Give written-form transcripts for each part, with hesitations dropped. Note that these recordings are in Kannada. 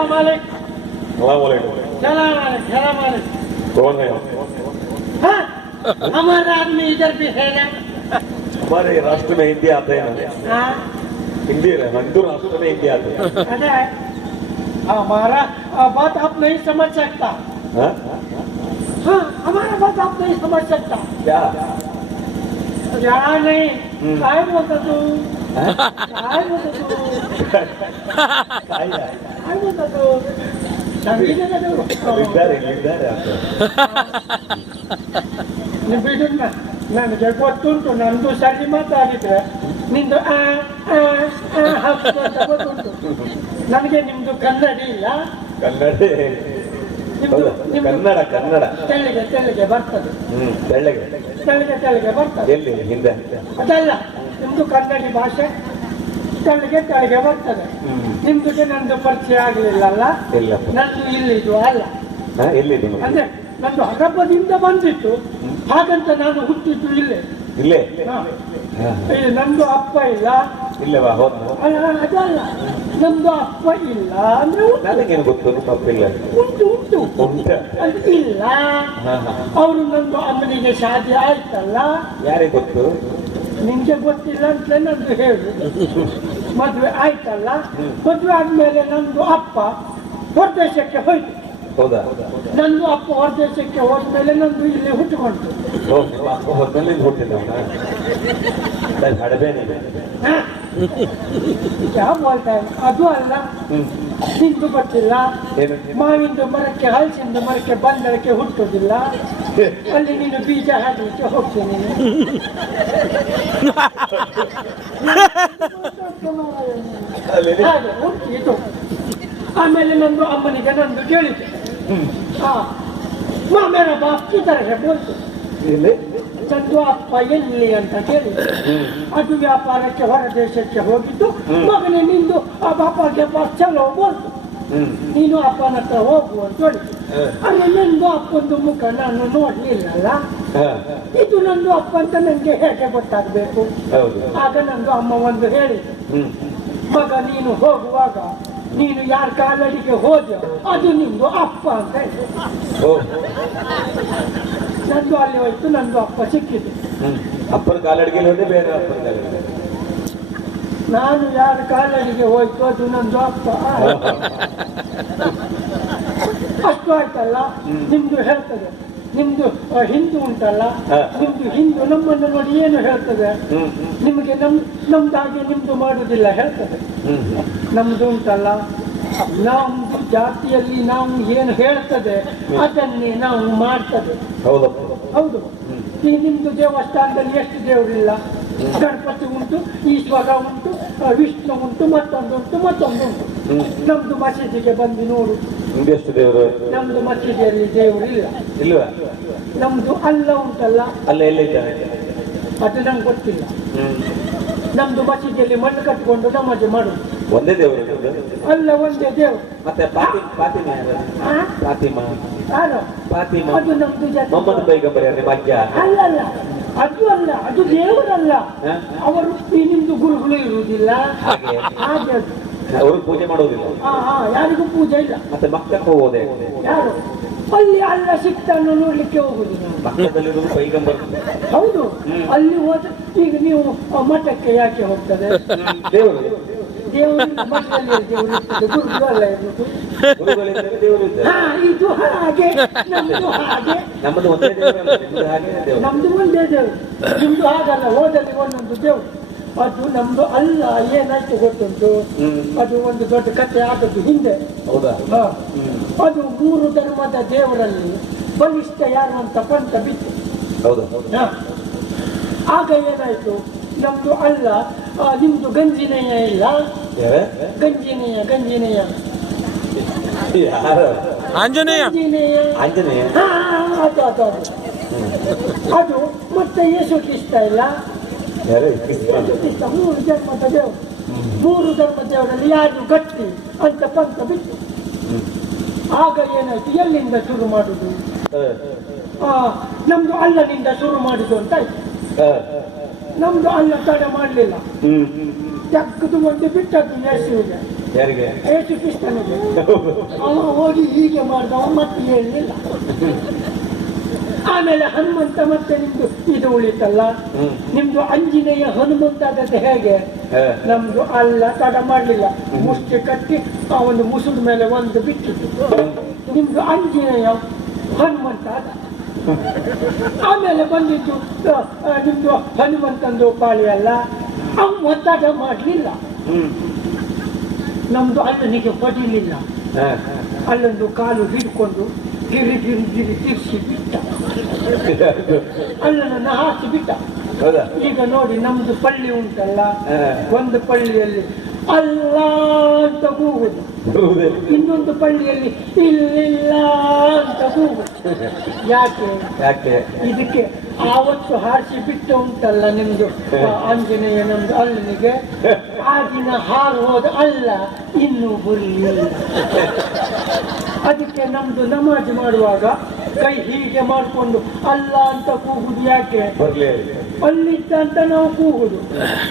सलाम अलैकुम। सलाम अलैकुम। कौन है? हाँ, हमारा आदमी इधर भी है ना। हमारे राष्ट्र में हिंदी आते हैं ना? हाँ, हिंदी है, हिंदू राष्ट्र में हिंदी आते हैं। अच्छा है। हमारा बात आप नहीं समझ सकता। हाँ? हाँ, हमारा बात आप नहीं समझ सकता। क्या? यहाँ नहीं, काय बोलता तू? काय बोलता तू? काय है? काय बोलता तू? सांगितलं का तू? लिखदार है आपका. ಬಿಡುನ್ನ ನನಗೆ ಗೊತ್ತುಂಟು, ನಂದು ಸರಿ ಮಾತಾಡಿದ್ರೆ ನಿಂದು ಹಾಕ್ತು ಅಂತ ಗೊತ್ತುಂಟು ನನಗೆ. ನಿಮ್ದು ಕನ್ನಡಿ ಇಲ್ಲ. ಕನ್ನಡ ಕನ್ನಡ ಕನ್ನಡ ತೆಳಿಗೆ ತೆಳಿಗೆ ಬರ್ತದೆ. ತೆಳ್ಳಗೆ ತೆಳಿಗೆ ತೆಳಿಗೆ ಬರ್ತದೆ. ಎಲ್ಲಿ ಹಿಂದೆ? ಅದಲ್ಲ, ನಿಮ್ದು ಕನ್ನಡಿ ಭಾಷೆ ತೆಳಿಗೆ ತೆಳಿಗೆ ಬರ್ತದೆ. ನಿಮ್ದುಗೆ ನಂದು ಪರಿಚಯ ಆಗಲಿಲ್ಲ ಅಲ್ಲ? ಇಲ್ಲ. ನಂದು ಇಲ್ಲಿದು ಅಲ್ಲ. ಎಲ್ಲಿದೆ? ಅಂದ್ರೆ ನಂದು ಹಗಪದಿಂದ ಬಂದಿತ್ತು, ಹಾಗಂತ ನಾನು ಹುಟ್ಟಿದ್ದು ಇಲ್ಲೇ. ಇಲ್ಲೇ? ನಮ್ದು ಅಪ್ಪ ಇಲ್ಲ. ಇಲ್ಲವಾ? ಹೋದ ಅದಲ್ಲ, ನಮ್ದು ಅಪ್ಪ ಇಲ್ಲ ಅಂದ್ರೆ ನನಗೇನು ಗೊತ್ತು ತಪ್ಪಿಲ್ಲ. ಉಂಟು ಉಂಟು ಅದು ಇಲ್ಲ. ಅವರು ನಂದು ಅಮ್ಮನಿಗೆ ಶಾದಿ ಆಯ್ತಲ್ಲ. ಯಾರಿಗೆ ಗೊತ್ತು? ನಿಮ್ಗೆ ಗೊತ್ತಿಲ್ಲ ಅಂತ ನಂದು ಹೇಳುದು. ಮದುವೆ ಆಯ್ತಲ್ಲ, ಮದುವೆ ಆದ್ಮೇಲೆ ನಂದು ಅಪ್ಪ ಹೊರದೇಶಕ್ಕೆ ಹೋಯ್ತು. ಹೌದಾ? ನಂದು ಅಪ್ಪ ಹೊರದೇಶಕ್ಕೆ ಹೋದ್ಮೇಲೆ ನಂದು ಇಲ್ಲಿ ಹುಟ್ಟುಕೊಂತು. ಹೊರದಲ್ಲಿ ಹುಟ್ಟಿಲ್ಲ ಹಡಬೇನೆ. ಯಾವ ಬೋಲ್ತಾ ಅದು ಅಲ್ಲ, ನಿಂದು ಗೊತ್ತಿಲ್ಲ. ಮಾವಿಂದು ಮರಕ್ಕೆ ಹಲಸಿಂದು ಮರಕ್ಕೆ ಬಂದರಕ್ಕೆ ಹುಟ್ಟುವುದಿಲ್ಲ. ಅಲ್ಲಿ ನೀನು ಬೀಜ ಹಾಕಲಿಕ್ಕೆ ಹೋಗ್ತೀನಿ. ಹಾಗೆ ಹುಟ್ಟಿತು. ಆಮೇಲೆ ನಂದು ಅಮ್ಮನಿಗೆ ನಂದು ಕೇಳಿತು. ಮೇರಾ ಬಾಪ್ ಕಿಧರ್ ಬೋಲ್ತು. ನಂದು ಅಪ್ಪ ಎಲ್ಲಿ ಅಂತ ಕೇಳಿ, ಅದು ವ್ಯಾಪಾರಕ್ಕೆ ಹೊರ ದೇಶಕ್ಕೆ ಹೋಗಿದ್ದು. ಮಗನೇ ನಿಂದು ಆ ಬಾಪಾಗೆ ಚಲೋ ಬೋಲ್ತು, ನೀನು ಅಪ್ಪನ ಹತ್ರ ಹೋಗು ಅಂತ ಹೇಳಿತು. ಅಲ್ಲಿ ನಂದು ಅಪ್ಪಂದು ಮುಖ ನಾನು ನೋಡ್ಲಿಲ್ಲಲ್ಲ. ಇದು ನಂದು ಅಪ್ಪ ಅಂತ ನಂಗೆ ಹೇಗೆ ಗೊತ್ತಾಗ್ಬೇಕು? ಆಗ ನಂದು ಅಮ್ಮ ಒಂದು ಹೇಳಿತು, ಮಗ ನೀನು ಹೋಗುವಾಗ ನೀನು ಯಾರ ಕಾಲಡಿಗೆ ಹೋದ ಅದು ನಿಂದು ಅಪ್ಪ ಅಂತ ಹೇಳಿದ್ರು. ನಂದು ಅಲ್ಲಿ ಹೋಯ್ತು, ನಂದು ಅಪ್ಪ ಸಿಕ್ಕಿತು. ಅಪ್ಪನ ಕಾಲಡಿಗೆ ಹೋದೆ, ಬೇರೆ ಅಪ್ಪನ ಕಾಲಡಿಗೆ? ನಾನು ಯಾರ ಕಾಲಡಿಗೆ ಹೋಯ್ತು ಅದು ನಂದು ಅಪ್ಪ. ಅಷ್ಟು ಆಯ್ತಲ್ಲ. ನಿಮ್ದು ಹೇಳ್ತದೆ, ನಿಮ್ದು ಹಿಂದೂ ಉಂಟಲ್ಲ, ನಿಮ್ದು ಹಿಂದೂ ನಮ್ಮನ್ನು ನೋಡಿ ಏನು ಹೇಳ್ತದೆ? ನಿಮಗೆ ನಮ್ದಾಗೆ ನಿಮ್ದು ಮಾಡುವುದಿಲ್ಲ ಹೇಳ್ತದೆ. ನಮ್ದು ಉಂಟಲ್ಲ, ನಮ್ದು ಜಾತಿಯಲ್ಲಿ ನಾವು ಏನು ಹೇಳ್ತದೆ ಅದನ್ನೇ ನಾವು ಮಾಡ್ತದೆ. ಹೌದು. ಈ ನಿಮ್ದು ದೇವಸ್ಥಾನದಲ್ಲಿ ಎಷ್ಟು ದೇವರಿಲ್ಲ? ಗಣಪತಿ ಉಂಟು, ಈಶ್ವರ ಉಂಟು, ವಿಷ್ಣು ಉಂಟು, ಮತ್ತೊಂದು ಉಂಟು. ನಮ್ದು ಮಸೀದಿಗೆ ಬಂದು ನೋಡು, ಎಷ್ಟು ದೇವರು? ನಮ್ದು ಮಸೀದಿಯಲ್ಲಿ ದೇವರು ಇಲ್ಲ. ಇಲ್ವಾ? ನಮ್ದು ಅಲ್ಲ ಉಂಟಲ್ಲ, ಅಲ್ಲ ಎಲ್ಲಿದ್ದಾನೆ ಅದು ನಂಗೆ ಗೊತ್ತಿಲ್ಲ. ನಮ್ದು ಮಸೀದಿಯಲ್ಲಿ ಮಣ್ಣು ಕಟ್ಕೊಂಡು ನಮಾಜ್ ಮಾಡುದು. ಒಂದೇ ದೇವರು ಅಲ್ಲ, ಒಂದೇ ದೇವರು. ಮತ್ತೆ ಫಾತಿಮಾ ಅದು ನಮ್ದು ಜಾತಿ. ಮೊಹಮ್ಮದ್ ಪೈಗಂಬರ್ ನಿಮ್ಮ ಅಜ್ಜ? ಅಲ್ಲ, ಅದು ಅಲ್ಲ, ಅದು ದೇವರಲ್ಲ. ಅವರು ಈ ನಿಮ್ದು ಗುರುಗಳು ಇರುವುದಿಲ್ಲ ಹಾಗೆ. ಅವರು ಪೂಜೆ ಮಾಡುವುದಿಲ್ಲ. ಯಾರಿಗೂ ಪೂಜೆ ಇಲ್ಲ. ಮತ್ತೆ ಮಕ್ಕಕ್ಕೆ ಹೋಗೋದೆ ಯಾರು? ಅಲ್ಲಿ ಅಲ್ಲ ಸಿಕ್ತಾನು ನೋಡ್ಲಿಕ್ಕೆ ಹೋಗುದು ನಾವು. ಮಕ್ಕಳಲ್ಲಿರುವುದು ಪೈಗಂಬರ್. ಹೌದು, ಅಲ್ಲಿ ಹೋದ. ಈಗ ನೀವು ಮಠಕ್ಕೆ ಯಾಕೆ ಹೋಗ್ತದೆ? ದೇವರು ಮಠದಲ್ಲಿ ದೇವರು ಇರ್ತದೆ, ಗುರುಗಳು ಅಲ್ಲ ಇರುವುದು. ಇದು ಹಾಗೆ, ನಮ್ದು ಹಾಗೆ. ನಮ್ಮದು ಒಂದೇ ದೇವರು, ನಮ್ದು ಒಂದೇ ದೇವರು, ನಿಮ್ದು ಹಾಗಲ್ಲ. ಹೋದಲ್ಲಿ ಒಂದೊಂದು ದೇವರು. ಅದು ನಮ್ದು ಅಲ್ಲ. ಏನಾಯ್ತು ಗೊತ್ತುಂಟು? ಅದು ಒಂದು ದೊಡ್ಡ ಕಥೆ ಆದದ್ದು ಹಿಂದೆ. ಅದು 3 ಧರ್ಮದ ದೇವರಲ್ಲಿ ಬಲಿಷ್ಠ ಯಾರು ಅಂತ ಪಂಥ ಬಿತ್ತು. ಆಗ ಏನಾಯ್ತು? ನಮ್ದು ಅಲ್ಲ, ನಿಮ್ದು ಗಂಜಿನಯ್ಯ ಇಲ್ಲ. ಗಂಜಿನಯ್ಯ ಆಂಜನೇಯ. ಅದು ಮತ್ತೆ ಯೇಸು ಕ್ರಿಸ್ತ ಇಲ್ಲ. 3 ಧರ್ಮದ ದೇವರು. 3 ಧರ್ಮದ ದೇವರಲ್ಲಿ ಯಾರು ಗಟ್ಟಿ ಅಂತ ಪಂಥ ಬಿತ್ತು. ಆಗ ಏನಾಯ್ತು? ಎಲ್ಲಿಂದ ಶುರು ಮಾಡುದು? ನಮ್ದು ಅಲ್ಲನಿಂದ ಶುರು ಮಾಡುದು ಅಂತ ಆಯ್ತು. ನಮ್ದು ಅಲ್ಲ ತಡೆ ಮಾಡಲಿಲ್ಲ, ತೆಗೆದು ಒಂದು ಬಿಟ್ಟದ್ದು ಯೇಸುವಿಗೆ. ಯಾರಿಗೆ? ಏಸು ಕ್ರಿಸ್ತನಿಗೆ. ಅವ ಹೋಗಿ ಹೀಗೆ ಮಾಡಿದವ ಮತ್ತೆ ಹೇಳಲಿಲ್ಲ. ಆಮೇಲೆ ಹನುಮಂತ ಮತ್ತೆ ನಿಮ್ದು ಇದು ಉಳಿತಲ್ಲ, ನಿಮ್ದು ಆಂಜನೇಯ ಹನುಮಂತ ಆದದ್ದು ಹೇಗೆ? ನಮ್ದು ಅಲ್ಲ ತಡ ಮಾಡ್ಲಿಲ್ಲ, ಮುಷ್ಟಿ ಕಟ್ಟಿ ಆ ಒಂದು ಮುಸುಡು ಮೇಲೆ ಒಂದು ಬಿಟ್ಟಿದ್ದು. ನಿಮ್ದು ಆಂಜನೇಯ ಹನುಮಂತ ಆದ. ಆಮೇಲೆ ಬಂದಿದ್ದು ನಿಮ್ದು ಹನುಮಂತಂದು ಪಾಳಿ ಅಲ್ಲ, ಅವ ತಡ ಮಾಡ್ಲಿಲ್ಲ. ನಮ್ದು ಅಲ್ಲನಿಗೆ ಪಡಿಲಿಲ್ಲ, ಅಲ್ಲೊಂದು ಕಾಲು ಹಿಡ್ಕೊಂಡು ಗಿರಿ ಗಿರಿ ಗಿರಿ ತಿರ್ಸಿ ಬಿಟ್ಟ, ಅಲ್ಲನ್ನ ಹಾಕಿ ಬಿಟ್ಟ. ಈಗ ನೋಡಿ ನಮ್ದು ಪಳ್ಳಿ ಉಂಟಲ್ಲ, ಒಂದು ಪಳ್ಳಿಯಲ್ಲಿ ಅಲ್ಲ ಅಂತ ಕೂಗುದು, ಇನ್ನೊಂದು ಪಳ್ಳಿಯಲ್ಲಿ ಇಲ್ಲಿಲ್ಲ ಅಂತ ಕೂಗುದು. ಯಾಕೆ? ಇದಕ್ಕೆ ಆವತ್ತು ಹಾರಿಸಿ ಬಿಟ್ಟ ಉಂಟಲ್ಲ ನಿಮ್ದು ಆಂಜನೇಯ ನಮ್ದು ಅಲ್ಲನಿಗೆ, ಆಗಿನ ಹಾರು ಹೋದ ಅಲ್ಲ ಇನ್ನೂ ಬರಲಿಲ್ಲ. ಅದಕ್ಕೆ ನಮ್ದು ನಮಾಜ್ ಮಾಡುವಾಗ ಕೈ ಹೀಗೆ ಮಾಡಿಕೊಂಡು ಅಲ್ಲ ಅಂತ ಕೂಗುದು ಯಾಕೆ? ಅಲ್ಲಿದ್ದ ಅಂತ ನಾವು ಕೂಗುದು.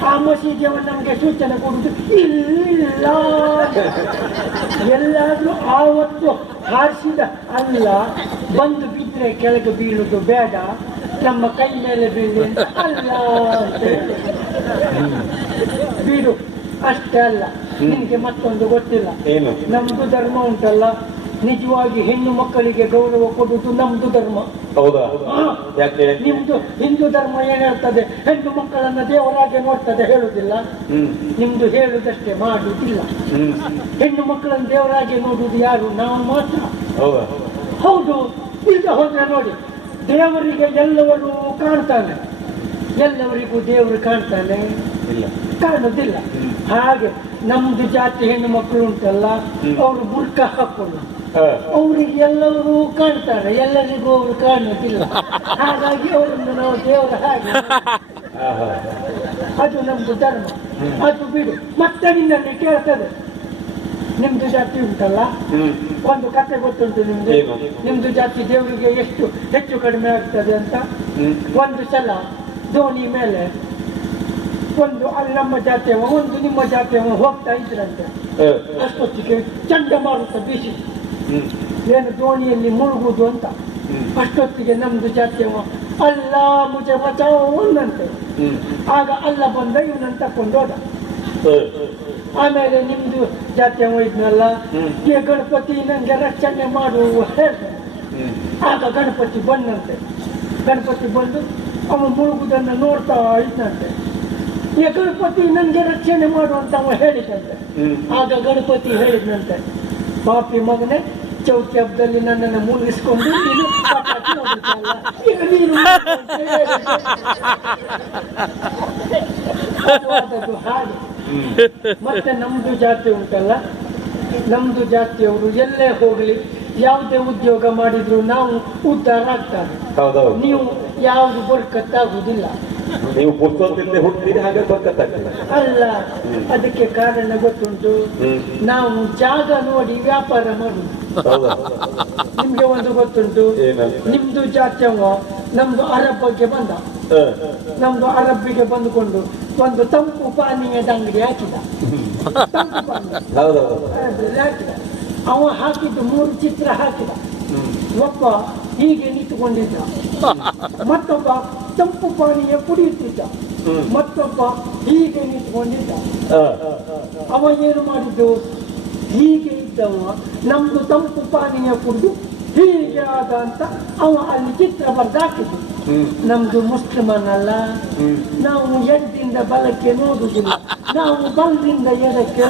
ಆ ಮಸೀದಿಯವ ನಮ್ಗೆ ಸೂಚನೆ ಕೊಡುದು ಇಲ್ಲ. ಎಲ್ಲಾದ್ರೂ ಆವತ್ತು ಹಾರಿಸಿದ ಅಲ್ಲ ಬಂದು ಬಿದ್ರೆ ಕೆಳಗೆ ಬೀಳುದು ಬೇಡ, ನಮ್ಮ ಕೈ ಮೇಲೆ ಬೀಳಿ ಅಲ್ಲ ಅಂತ ಬೀಡು. ಅಷ್ಟೇ ಅಲ್ಲ, ನಿನ್ಗೆ ಮತ್ತೊಂದು ಗೊತ್ತಿಲ್ಲ, ನಮ್ದು ಧರ್ಮ ಉಂಟಲ್ಲ, ನಿಜವಾಗಿ ಹೆಣ್ಣು ಮಕ್ಕಳಿಗೆ ಗೌರವ ಕೊಡುವುದು ನಮ್ದು ಧರ್ಮ. ಹೌದಾ? ನಿಮ್ದು ಹಿಂದೂ ಧರ್ಮ ಏನ್ ಹೇಳ್ತದೆ, ಹೆಣ್ಣು ಮಕ್ಕಳನ್ನ ದೇವರಾಗೆ ನೋಡ್ತದೆ ಹೇಳುದಿಲ್ಲ. ನಿಮ್ದು ಹೇಳುದಷ್ಟೇ ಮಾಡುವುದಿಲ್ಲ. ಹೆಣ್ಣು ಮಕ್ಕಳನ್ನು ದೇವರಾಗೆ ನೋಡುವುದು ಯಾರು? ನಾವು ಮಾತ್ರ. ಹೌದು. ಈಗ ಹೋದ್ರೆ ನೋಡಿ, ದೇವರಿಗೆ ಎಲ್ಲವರು ಕಾಣ್ತಾನೆ, ಎಲ್ಲವರಿಗೂ ದೇವರು ಕಾಣ್ತಾನೆ? ಕಾಣುದಿಲ್ಲ. ಹಾಗೆ ನಮ್ದು ಜಾತಿ ಹೆಣ್ಣು ಮಕ್ಕಳು ಉಂಟಲ್ಲ, ಅವರು ಬುರ್ಕ ಹಾಕೊಂಡು ಅವ್ರಿಗೆ ಎಲ್ಲರೂ ಕಾಣ್ತಾರೆ, ಎಲ್ಲರಿಗೂ ಅವರು ಕಾಣುವುದಿಲ್ಲ. ಹಾಗಾಗಿ ಅವರನ್ನು ನಾವು ದೇವರ ಹಾಗೆ, ಅದು ನಮ್ದು ಧರ್ಮ. ಅದು ಬಿಡು. ಮತ್ತೆ ನಿನ್ನನ್ನು ಕೇಳ್ತದೆ, ನಿಮ್ದು ಜಾತಿ ಉಂಟಲ್ಲ, ಒಂದು ಕತೆ ಗೊತ್ತುಂಟು ನಿಮ್ದು, ನಿಮ್ದು ಜಾತಿ ದೇವರಿಗೆ ಎಷ್ಟು ಹೆಚ್ಚು ಕಡಿಮೆ ಆಗ್ತದೆ ಅಂತ. ಒಂದು ಸಲ ದೋಣಿ ಮೇಲೆ ಒಂದು ಅಲ್ಲಿ ನಮ್ಮ ಜಾತಿಯವ ಒಂದು ನಿಮ್ಮ ಜಾತಿಯವ ಹೋಗ್ತಾ ಇದ್ರಂತೆ. ಅಷ್ಟೊತ್ತಿಗೆ ಚಂಡಮಾರುತ ಬೀಸಿತು, ಏನು ದೋಣಿಯಲ್ಲಿ ಮುಳುಗುದು ಅಂತ. ಅಷ್ಟೊತ್ತಿಗೆ ನಮ್ದು ಜಾತಿಯವ ಅಲ್ಲ ಮುಜೆ ಬಚಾವ್ ಒಂದಂತೆ. ಆಗ ಅಲ್ಲ ಬಂದ ಇವನನ್ನು ತಕೊಂಡು ಹೋದ. ಆಮೇಲೆ ನಿಮ್ದು ಜಾತಿಯವ ಇದ್ನಲ್ಲ, ಈ ಗಣಪತಿ ನಂಗೆ ರಕ್ಷಣೆ ಮಾಡುವ ಹೇಳ್ತಾನೆ. ಆಗ ಗಣಪತಿ ಬಂದಂತೆ. ಗಣಪತಿ ಬಂದು ಅವ ಮುಳುಗುದನ್ನು ನೋಡ್ತಾ ಇದ್ದಂತೆ. ಈ ಗಣಪತಿ ನನ್ಗೆ ರಕ್ಷಣೆ ಮಾಡುವಂತ ಅವ ಹೇಳಿದಂತೆ. ಆಗ ಗಣಪತಿ ಹೇಳಿದಂತೆ, ಪಾಪಿ ಮಗನೇ, ಚೌಕಿ ಹಬ್ಬದಲ್ಲಿ ನನ್ನನ್ನು ಮುಳುಗಿಸ್ಕೊಂಡು ನೀನು ಪಟಾಕಿ ಹೊಡಿತಲ್ಲ, ಈಗ ನೀನು ಹಾಗೆ. ಮತ್ತೆ ನಮ್ದು ಜಾತಿ ಉಂಟಲ್ಲ, ನಮ್ದು ಜಾತಿಯವರು ಎಲ್ಲೇ ಹೋಗ್ಲಿ, ಯಾವುದೇ ಉದ್ಯೋಗ ಮಾಡಿದ್ರು ನಾವು ಉದ್ಧಾರ ಆಗ್ತಾರೆ. ನೀವು ಯಾವುದು ಬರ್ಕತ್ತಾಗುವುದಿಲ್ಲ. ನೀವು ಪುಸ್ತಕದಿಂದ ಹುಟ್ಟಿದ್ರೆ ಹಾಗೆ ಬರ್ಕತ್ತಾಗ್ತದೆ ಅಲ್ಲ. ಅದಕ್ಕೆ ಕಾರಣ ಗೊತ್ತುಂಟು, ನಾವು ಜಾಗ ನೋಡಿ ವ್ಯಾಪಾರ ಮಾಡುದು. ನಿಮ್ಗೆ ಒಂದು ಗೊತ್ತುಂಟು, ನಿಮ್ದು ಜಾತಿಯವ ನಮ್ದು ಅರಬ್ಬಿಗೆ ಬಂದ. ನಮ್ದು ಅರಬ್ಬಿಗೆ ಬಂದುಕೊಂಡು ಒಂದು ತಂಪು ಪಾನೀಯದ ಅಂಗಡಿ ಹಾಕಿದ. ತಂಪು ಪಾನೀಯ ಹಾಕಿದ. ಅವ ಹಾಕಿದ್ದು 3 ಚಿತ್ರ ಹಾಕಿದ. ಒಬ್ಬ ಹೀಗೆ ನಿಂತುಕೊಂಡಿದ್ದ, ಮತ್ತೊಬ್ಬ ತಂಪು ಪಾನೀಯ ಕುಡಿಯುತ್ತಿದ್ದ, ಮತ್ತೊಬ್ಬ ಹೀಗೆ ನಿಂತುಕೊಂಡಿದ್ದ. ಅವ ಏನು ಮಾಡಿದ್ದು, ಹೀಗೆ ಇದ್ದವ ನಮ್ದು ತಂಪು ಪಾನೀಯ ಕುಡಿದು ಹೀಗೆ ಆದ ಅಂತ ಅವ ಅಲ್ಲಿ ಚಿತ್ರ ಬರೆದು ಹಾಕಿದ್ದು. ನಮ್ದು ಮುಸ್ಲಿಮನಲ್ಲ, ನಾವು ಎಡದಿಂದ ಬಲಕ್ಕೆ ನೋಡುವುದಿಲ್ಲ, ನಾವು ಬಲದಿಂದ ಎಡಕ್ಕೆ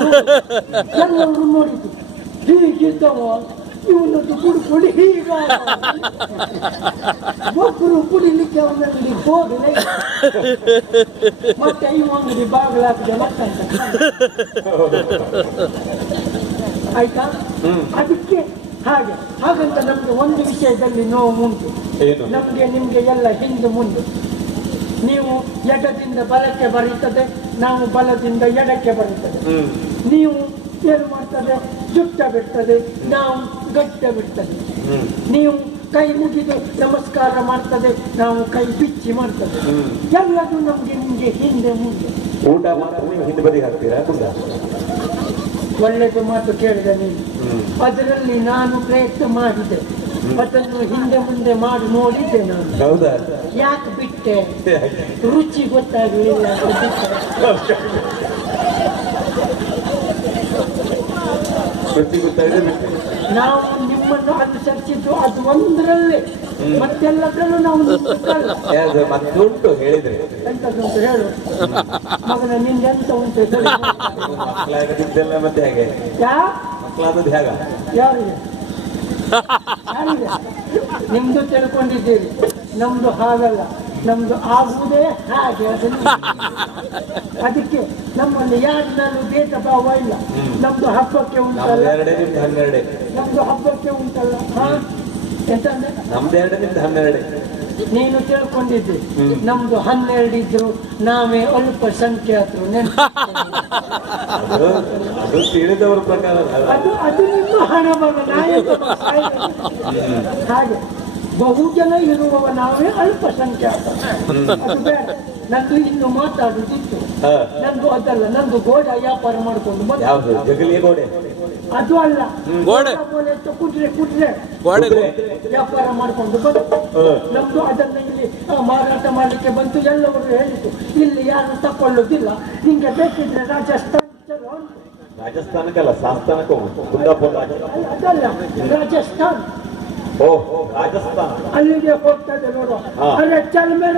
ಎಲ್ಲರೂ ನೋಡಿದ್ದು. ಹೀಗಿದ್ದವ ಇವನದ್ದು ಕುಡ್ಕೊಂಡು ಹೀಗ ಒಬ್ಬರು ಕುಡಿಲಿಕ್ಕೆ ಅವನಲ್ಲಿ ಹೋಗಲೇ. ಮತ್ತೆ ಇವ ಅಂಗಡಿ ಬಾಗಿಲಾಗಿದೆ ಮತ್ತಂತ ಆಯ್ತಾ. ಅದಕ್ಕೆ ಹಾಗೆ ಹಾಗಂತ ನಮ್ಗೆ ಒಂದು ವಿಷಯದಲ್ಲಿ ನೋವು ಉಂಟು. ನಮ್ಗೆ ನಿಮ್ಗೆ ಎಲ್ಲ ಹಿಂದೆ ಮುಂದೆ. ನೀವು ಎಡದಿಂದ ಬಲಕ್ಕೆ ಬರೀತದೆ, ನಾವು ಬಲದಿಂದ ಎಡಕ್ಕೆ ಬರೀತದೆ. ನೀವು ಏನು ಮಾಡ್ತದೆ, ಜುಟ್ಟ ಬಿಡ್ತದೆ, ನಾವು ಗಟ್ಟ ಬಿಡ್ತದೆ. ನೀವು ಕೈ ಮುಗಿದು ನಮಸ್ಕಾರ ಮಾಡ್ತದೆ, ನಾವು ಕೈ ಬಿಚ್ಚಿ ಮಾಡ್ತದೆ. ಎಲ್ಲದು ನಮ್ಗೆ ನಿಮ್ಗೆ ಹಿಂದೆ ಮುಂದೆ. ಊಟ ಹಿಂದೆ ಬದಿ ಹಾಕ್ತೀರಾ? ಒಳ್ಳೆದು ಮಾತು ಕೇಳಿದ ನೀನು. ಅದರಲ್ಲಿ ನಾನು ಪ್ರಯತ್ನ ಮಾಡಿದೆ, ಅದನ್ನು ಹಿಂದೆ ಮುಂದೆ ಮಾಡಿ ನೋಡಿದ್ದೆ ನಾನು. ಹೌದಾ? ಯಾಕೆ ಬಿಟ್ಟೆ? ರುಚಿ ಗೊತ್ತಾಗಲಿಲ್ಲ ಅಂತ ಬಿಟ್ಟೆ. ಗೊತ್ತಾಗಿದೆ ಬಿಟ್ಟೆ. ನಾವು ನಿಮ್ಮನ್ನು ಅನುಸರಿಸಿದ್ದು ಅದು ಒಂದರಲ್ಲೇ, ಮತ್ತೆಲ್ಲದರಲ್ಲೂ ನಾವು ನಿಂತುಕೊಳ್ಳ. ಮತ್ತುಂಟು ಹೇಳಿದ್ರೆ ಎಂತದುಂಟು ಹೇಳು ಮಗನ, ನಿಂದೆಂತ ಉಂಟು ಹೇಳು. ಮಕ್ಕಳಾಗದಿದ್ದೆಲ್ಲ ಮತ್ತೆ ಹೇಗೆ? ಮಕ್ಕಳಾದದ್ದು ಹೇಗ? ಯಾರಿಗೆ ಯಾರಿಗೆ? ನಿಮ್ದು ತಿಳ್ಕೊಂಡಿದ್ದೀರಿ, ನಮ್ದು ಹಾಗಲ್ಲ. ನಮ್ದು ಆಗುವುದೇ ಹಾಗೆ. ಅದಕ್ಕೆ ನಮ್ಮಲ್ಲಿ ಯಾರಿನಲ್ಲೂ ಭೇದ ಭಾವ ಇಲ್ಲ. ನಮ್ದು ಹಬ್ಬಕ್ಕೆ ಉಂಟಲ್ಲ, ನಮ್ದು ಹಬ್ಬಕ್ಕೆ ಉಂಟಲ್ಲ. ಎಂತಂದ್ರೆ ನಮ್ದು 2 ನಿಮ್ದು 12. ನೀನು ತಿಳ್ಕೊಂಡಿದ್ದೆ ನಮ್ದು 12 ಇದ್ರು ನಾವೇ ಅಲ್ಪ ಸಂಖ್ಯಾತರು. ಅದು ತಿಳಿದವರ ಪ್ರಕಾರ ಅದು ನಿಮ್ಮ ಹಣ ಬರ ನಾಯಕ. ಹಾಗೆ ಬಹುಜನ ಇರುವವ ನಾವೇ ಅಲ್ಪಸಂಖ್ಯಾತ. ಅದು ಬೇಡ. ನಂದು ಇನ್ನು ಮಾತಾಡುದಿತ್ತು. ನಂದು ಅದಲ್ಲ, ನಂದು ಗೋಡೆ ವ್ಯಾಪಾರ ಮಾಡ್ಕೊಂಡು ಗೋಡೆ ಅದು ಅಲ್ಲ, ಗೋಡೆ ಕುದುರೆ ವ್ಯಾಪಾರ ಮಾಡ್ಕೊಂಡು ಬಂತು. ನಮ್ದು ಅದನ್ನ ಇಲ್ಲಿ ಮಾರಾಟ ಮಾಡ್ಲಿಕ್ಕೆ ಬಂತು. ಎಲ್ಲವರು ಹೇಳಿತು, ಇಲ್ಲಿ ಯಾರು ತಕೊಳ್ಳುವುದಿಲ್ಲ, ನಿಂಗೆ ಬೇಕಿದ್ರೆ ರಾಜಸ್ಥಾನಕ್ಕಲ್ಲ, ಸಾಸ್ತಾನಕ್ಕೆ ಅದಲ್ಲ, ರಾಜಸ್ಥಾನ್ ರಾಜಸ್ಥಾನ ಅಲ್ಲಿಗೆ ಹೋಗ್ತದೆ ನೋಡುವ. ಅರೆ ಚಲ್ ಮೇಲೆ